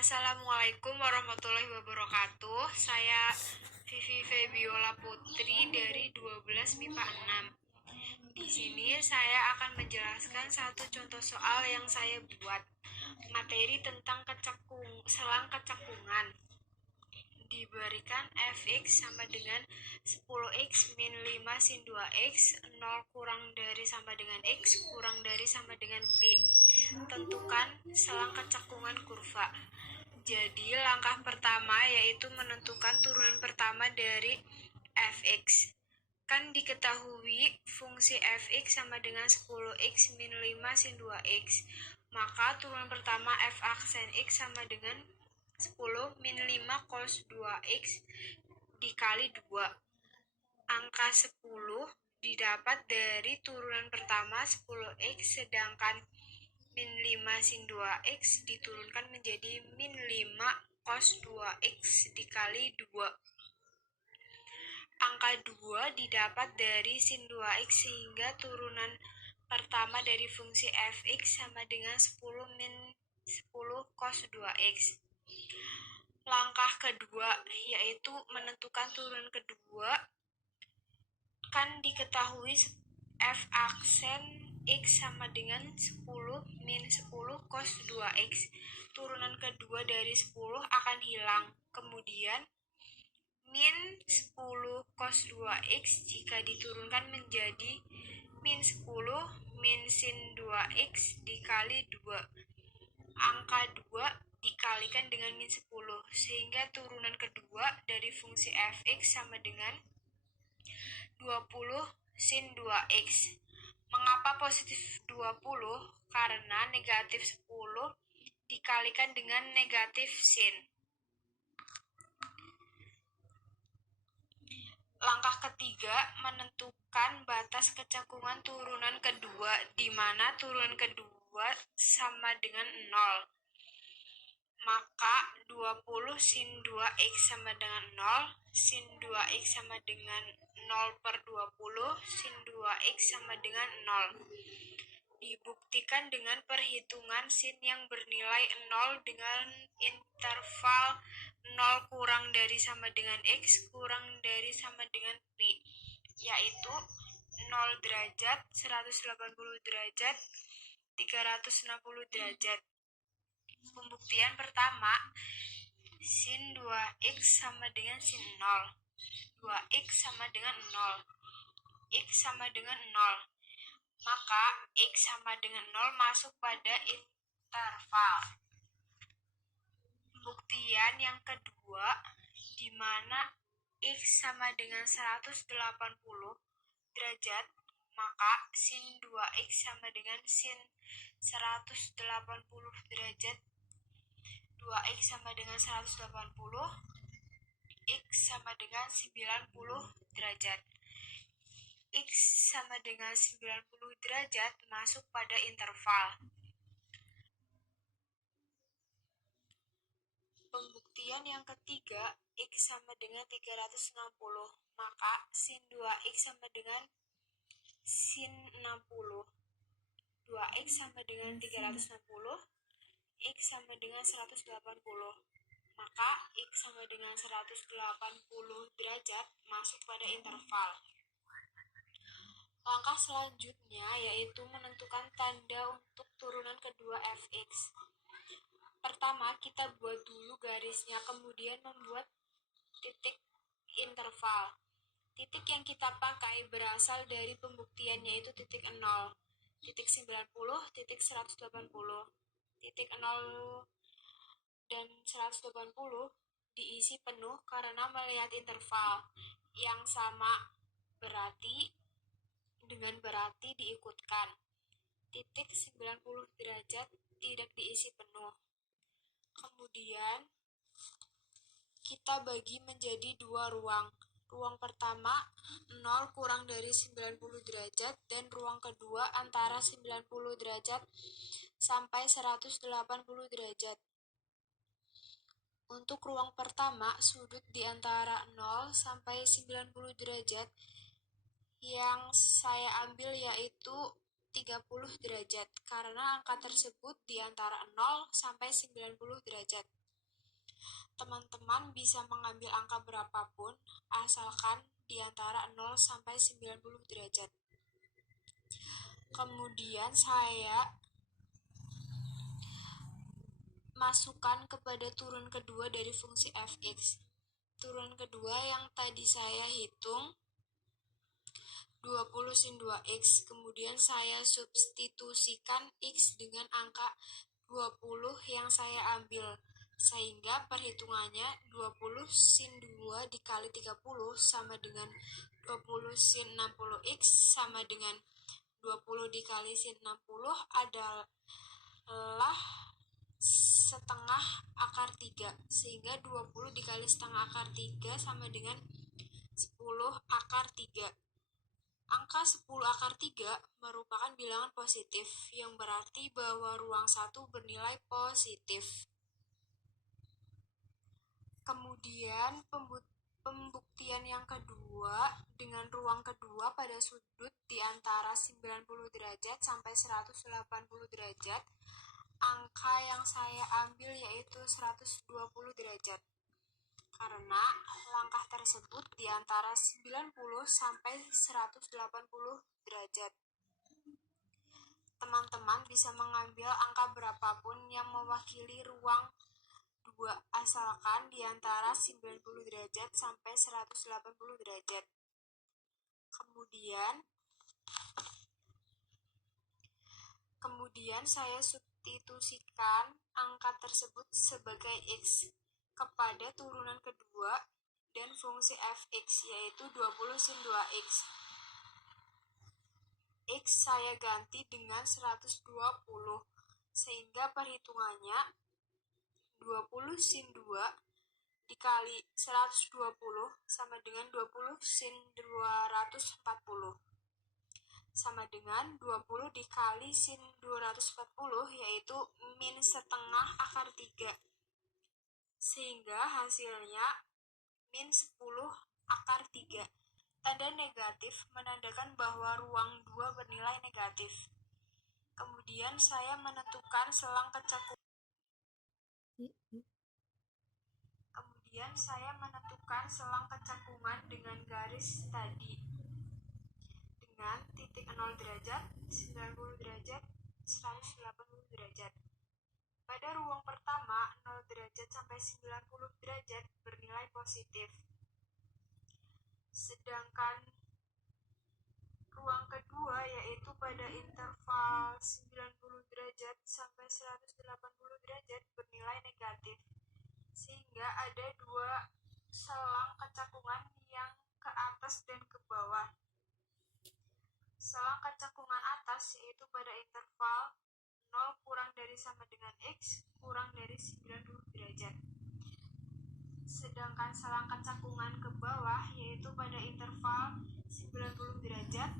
Assalamualaikum warahmatullahi wabarakatuh. Saya Vivi Febiola Putri dari 12 MIPA 6. Di sini saya akan menjelaskan satu contoh soal yang saya buat. Materi tentang selang kecekungan. Diberikan fx sama dengan 10x min 5 sin 2x, 0 kurang dari sama dengan x, kurang dari sama dengan pi. Tentukan selang kecekungan kurva. Jadi langkah pertama yaitu menentukan turunan pertama dari fx. Kan diketahui fungsi fx sama dengan 10x min 5 sin 2x. Maka turunan pertama f aksen x sama dengan 10 min 5 cos 2x dikali 2. Angka 10 didapat dari turunan pertama 10x sedangkan min 5 sin 2x diturunkan menjadi min 5 cos 2x dikali 2. Angka 2 didapat dari sin 2x sehingga turunan pertama dari fungsi fx sama dengan 10 min 10 cos 2x. Langkah kedua yaitu menentukan turunan kedua. Kan diketahui f aksen x sama dengan 10 min 10 cos 2x. Turunan kedua dari 10 akan hilang. Kemudian min 10 cos 2x jika diturunkan menjadi min 10 min sin 2x dikali 2. Angka 2 dikalikan dengan min 10 sehingga turunan kedua dari fungsi fx sama dengan 20 sin 2x. Mengapa positif 20? Karena negatif 10 dikalikan dengan negatif sin. Langkah ketiga, menentukan batas kecekungan turunan kedua, di mana turunan kedua sama dengan 0. Maka 20 sin 2x sama dengan 0, sin 2x sama dengan 0 per 20, sin 2x sama dengan 0. Dibuktikan dengan perhitungan sin yang bernilai 0 dengan interval 0 kurang dari sama dengan x kurang dari sama dengan pi, yaitu 0 derajat, 180 derajat, 360 derajat. Pembuktian pertama, sin 2x sama dengan sin 0, 2x sama dengan 0, x sama dengan 0. Maka x sama dengan 0 masuk pada interval. Pembuktian yang kedua, di mana x sama dengan 180 derajat, maka sin 2x sama dengan sin 180 derajat. 2x sama dengan 180, x sama dengan 90 derajat. X sama dengan 90 derajat masuk pada interval. Pembuktian yang ketiga, x sama dengan 360, maka sin 2x sama dengan sin 60. 2x sama dengan 360, x sama dengan 180, maka x sama dengan 180 derajat masuk pada interval. Langkah selanjutnya yaitu menentukan tanda untuk turunan kedua fx. Pertama, kita buat dulu garisnya, kemudian membuat titik interval. Titik yang kita pakai berasal dari pembuktian yaitu titik 0, titik 90, titik 180. Titik 0 dan 180 diisi penuh karena melihat interval yang sama berarti diikutkan. Titik 90 derajat tidak diisi penuh. Kemudian kita bagi menjadi dua ruang. Ruang pertama 0 kurang dari 90 derajat dan ruang kedua antara 90 derajat sampai 180 derajat. Untuk ruang pertama, sudut di antara 0 sampai 90 derajat yang saya ambil yaitu 30 derajat karena angka tersebut di antara 0 sampai 90 derajat. Teman-teman bisa mengambil angka berapapun asalkan di antara 0 sampai 90 derajat. Kemudian saya masukkan kepada turun kedua dari fungsi fx. Turun kedua yang tadi saya hitung 20 sin 2x, kemudian saya substitusikan x dengan angka 20 yang saya ambil, sehingga perhitungannya 20 sin 2 dikali 30 sama dengan 20 sin 60x sama dengan 20 dikali sin 60 adalah setengah akar 3, sehingga 20 dikali setengah akar 3 sama dengan 10 akar 3. Angka 10 akar 3 merupakan bilangan positif, yang berarti bahwa ruang 1 bernilai positif. Kemudian pembuktian yang kedua, dengan ruang kedua pada sudut di antara 90 derajat sampai 180 derajat, angka yang saya ambil yaitu 120 derajat. Karena langkah tersebut di antara 90 sampai 180 derajat. Teman-teman bisa mengambil angka berapapun yang mewakili ruang 2 asalkan di antara 90 derajat sampai 180 derajat. Kemudian saya substitusikan angka tersebut sebagai x kepada turunan kedua dan fungsi fx, yaitu 20 sin 2x. X saya ganti dengan 120, sehingga perhitungannya 20 sin 2 dikali 120 sama dengan 20 sin 240 sama dengan 20 dikali sin 240, yaitu min setengah akar 3, sehingga hasilnya min 10 akar 3. Tanda negatif menandakan bahwa ruang 2 bernilai negatif. Kemudian saya menentukan selang kecakungan dengan garis tadi, dengan titik 0 derajat, 90 derajat, 180 derajat. Pada ruang pertama, 0 derajat sampai 90 derajat bernilai positif. Sedangkan ruang kedua, yaitu pada interval 90 derajat sampai 180 derajat bernilai negatif, sehingga ada dua selang kecakungan yang ke atas dan ke bawah. Selang kecakungan atas yaitu pada interval 0 kurang dari sama dengan x kurang dari 90 derajat. Sedangkan selang kecakungan ke bawah yaitu pada interval 90 derajat